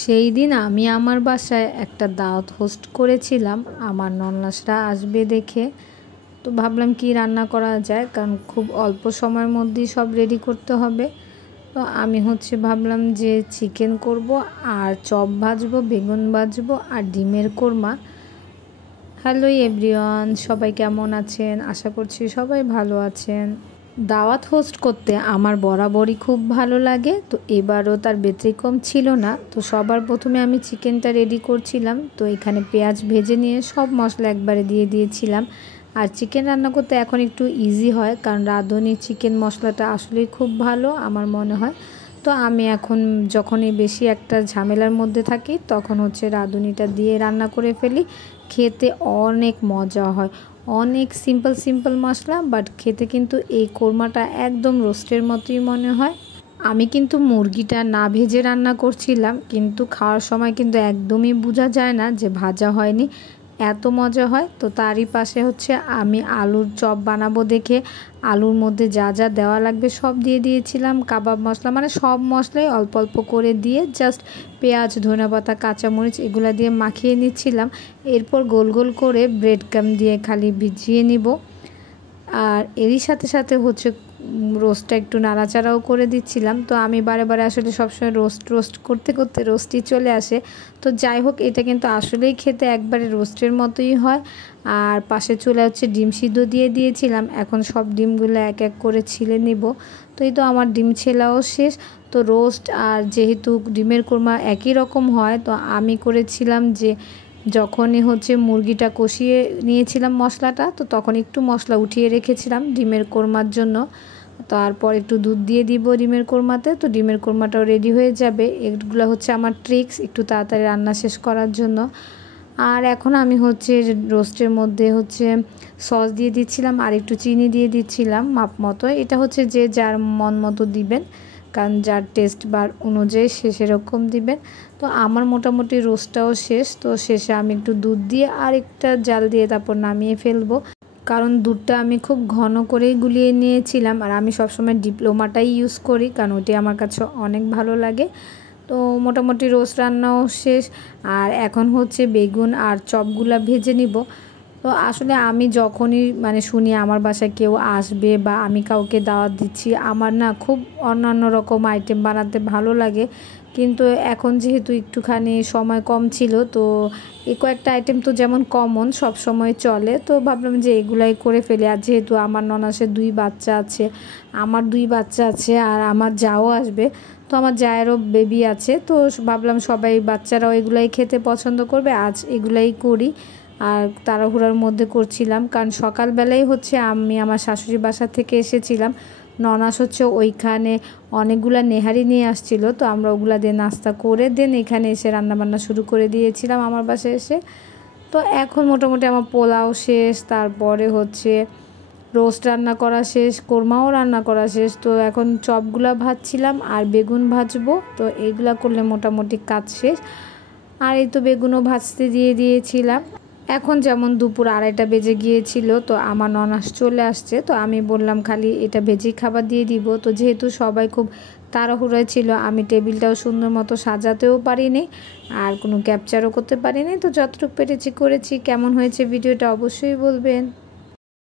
সেই দিন আমি আমার বাসায় একটা দাওয়াত হোস্ট করেছিলাম আমার ননাসরা আসবে দেখে। তো ভাবলাম কি রান্না করা যায়, কারণ খুব অল্প সময়ের মধ্যেই সব রেডি করতে হবে। তো আমি ভাবলাম যে চিকেন করব, আর চপ ভাজবো, বেগুন ভাজবো, আর ডিমের কোরমা। হ্যালো এভরিওয়ান, সবাই কেমন আছেন? আশা করছি সবাই ভালো আছেন। দাওয়াত হোস্ট করতে আমার বরাবরই খুব ভালো লাগে, তো এবারও তার ব্যতিক্রম ছিল না। তো সবার প্রথমে আমি চিকেনটা রেডি করছিলাম। তো এখানে পেঁয়াজ ভেজে নিয়ে সব মশলা একবারে দিয়ে দিয়েছিলাম। আর চিকেন রান্না করতে এখন একটু ইজি হয়, কারণ রাঁধুনি চিকেন মশলাটা আসলেই খুব ভালো আমার মনে হয়। তো আমি এখন যখনই বেশি একটা ঝামেলার মধ্যে থাকি তখন রাঁধুনিটা দিয়ে রান্না করে ফেলি। খেতে অনেক মজা হয়, অনেক সিম্পল মশলা, বাট খেতে কিন্তু এই কোরমাটা একদম রোস্টের মতোই মনে হয়। আমি কিন্তু মুরগিটা না ভেজে রান্না করছিলাম, কিন্তু খাওয়ার সময় কিন্তু একদমই বোঝা যায় না যে ভাজা হয়নি, এত মজা হয়। তো তারই পাশে আমি আলুর চপ বানাবো দেখে আলুর মধ্যে যা যা দেওয়া লাগবে সব দিয়ে দিয়েছিলাম। কাবাব মশলা, মানে সব মশলাই অল্প অল্প করে দিয়ে জাস্ট পেঁয়াজ, ধনেপাতা, কাঁচামরিচ এগুলো দিয়ে মাখিয়ে নিচ্ছিলাম। এরপর গোল গোল করে ব্রেড ক্রাম্ব দিয়ে খালি ভিজিয়ে নিব। আর এরই সাথে সাথে রোস্টটা একটু নাড়াচাড়াও করে দিচ্ছিলাম। তো আমি বারে বারে আসলে সবসময় রোস্ট করতে করতে রোস্টই চলে আসে। তো যাই হোক, এটা কিন্তু আসলেই খেতে একবারে রোস্টের মতোই হয়। আর পাশে চলে ডিম সিদ্ধ দিয়ে দিয়েছিলাম। এখন সব ডিমগুলো এক এক করে ছিলে নিব। তো এই তো আমার ডিম ছেলাও শেষ। তো রোস্ট আর যেহেতু ডিমের কোরমা একই রকম হয়, তো আমি করেছিলাম যে যখনই মুরগিটা কষিয়ে নিয়েছিলাম মশলাটা, তো তখন একটু মশলা উঠিয়ে রেখেছিলাম ডিমের কোরমার জন্য। তারপর একটু দুধ দিয়ে দিব ডিমের কোরমাতে, তো ডিমের কোরমাটাও রেডি হয়ে যাবে। এগুলো আমার ট্রিক্স একটু তাড়াতাড়ি রান্না শেষ করার জন্য। আর এখন আমি রোস্টের মধ্যে সস দিয়ে দিচ্ছিলাম, আর একটু চিনি দিয়ে দিচ্ছিলাম মাপ মতো। এটা যে যার মন মতো দিবেন, কারণ যার টেস্ট বার অনুযায়ী সে সেরকম দিবেন। তো আমার মোটামুটি রোস্টটাও শেষ। তো শেষে আমি একটু দুধ দিয়ে আর একটা জাল দিয়ে তারপর নামিয়ে ফেলবো, কারণ দুধটা আমি খুব ঘন করেই গুলিয়ে নিয়েছিলাম। আর আমি সবসময় ডিপ্লোমাটাই ইউজ করি, কারণ ওটি আমার কাছে অনেক ভালো লাগে। তো মোটামুটি রোস্ট রান্নাও শেষ। আর এখন বেগুন আর চপগুলা ভেজে নিব। তো আসলে আমি যখনই শুনি আমার বাসায় কেউ আসবে বা আমি কাউকে দাওয়াত দিচ্ছি, আমার না খুব অন্যান্য রকম আইটেম বানাতে ভালো লাগে। কিন্তু এখন যেহেতু একটুখানি সময় কম ছিল, তো এই কয়েকটা আইটেম তো যেমন কমন সব সময় চলে, তো ভাবলাম যে এগুলাই করে ফেলি। আর যেহেতু আমার ননাসের 2 বাচ্চা আছে, আমার 2 বাচ্চা আছে, আর আমার যাও আসবে, তো আমার জায়েরও বেবি আছে, তো ভাবলাম সবাই বাচ্চারাও এগুলাই খেতে পছন্দ করবে, আজ এগুলাই করি। আর তাড়াহুড়ার মধ্যে করছিলাম, কারণ সকালবেলাই আমি আমার শাশুড়ি বাসা থেকে এসেছিলাম। ননাস ওইখানে অনেকগুলা নেহারি নিয়ে আসছিল, তো আমরা ওগুলা দিয়ে নাস্তা করে দেন এখানে এসে রান্নাবান্না শুরু করে দিয়েছিলাম আমার বাসায় এসে। তো এখন মোটামুটি আমার পোলাও শেষ, তারপরে রোস্ট রান্না করা শেষ, কোরমাও রান্না করা শেষ। তো এখন চপগুলা ভাজছিলাম আর বেগুন ভাজবো, তো এগুলা করলে মোটামুটি কাজ শেষ। আর এই তো বেগুনও ভাজতে দিয়ে দিয়েছিলাম। এখন যেমন দুপুর 2:30 বেজে গিয়েছিল, তো আমার ননাস চলে আসছে। তো আমি বললাম খালি এটা ভেজেই খাবার দিয়ে দিব। তো যেহেতু সবাই খুব তাড়াহুড়োয় ছিল, আমি টেবিলটাও সুন্দর মতো সাজাতেও পারিনি, আর কোনো ক্যাপচারও করতে পারিনি। তো যতটুকু পেরেছি করেছি। কেমন হয়েছে ভিডিওটা অবশ্যই বলবেন।